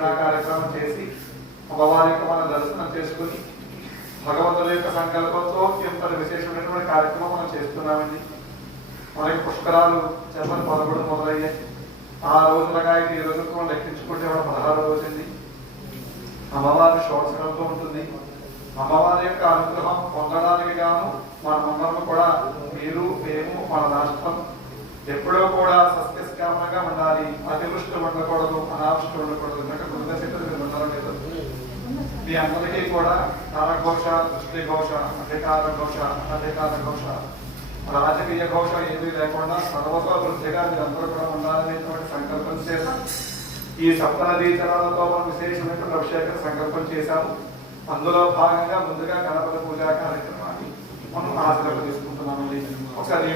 ప్రదక్షిణ కార్యక్రమం చేసి అమ్మవారి యొక్క మన దర్శనం చేసుకుని భగవంతుడి యొక్క సంకల్పంతో ఎంత విశేషమైనటువంటి కార్యక్రమం మనం చేస్తున్నామండి. మనకి పుష్కరాలు జన్మలు 11 మొదలయ్యాయి. ఆ రోజులుగా అయితే ఈ రోజులకు మనం లెక్కించుకుంటే 16 రోజుంది. అమ్మవారి షోడశకంతో ఉంటుంది. అమ్మవారి యొక్క అనుగ్రహం పొందడానికి గాను మనమందరం కూడా మీరు మేము మన రాష్ట్రం ఎప్పుడో కూడా సస్యశ్యామలంగా ఉండాలి. అతివృష్టి ఉండకూడదు, అనావృష్టి ఉండకూడదు. లేదు మీ అందరికీ కూడా నరఘోష, దృష్టి ఘోష, అధికార ఘోష, అనధికార ఘోష, రాజకీయ ఘోష ఏమీ లేకుండా సర్వస్వృద్ధిగా మీరందరూ కూడా ఉండాలనేటువంటి సంకల్పం చేశాం. ఈ సప్తనదీ జలాలతో మనం విశేషమైనటువంటి అభిషేకం సంకల్పం చేశాము. అందులో భాగంగా ముందుగా గణపతి పూజా కార్యక్రమాన్ని మనం ఆచరణ తీసుకుంటున్నామండి. ఒకసారి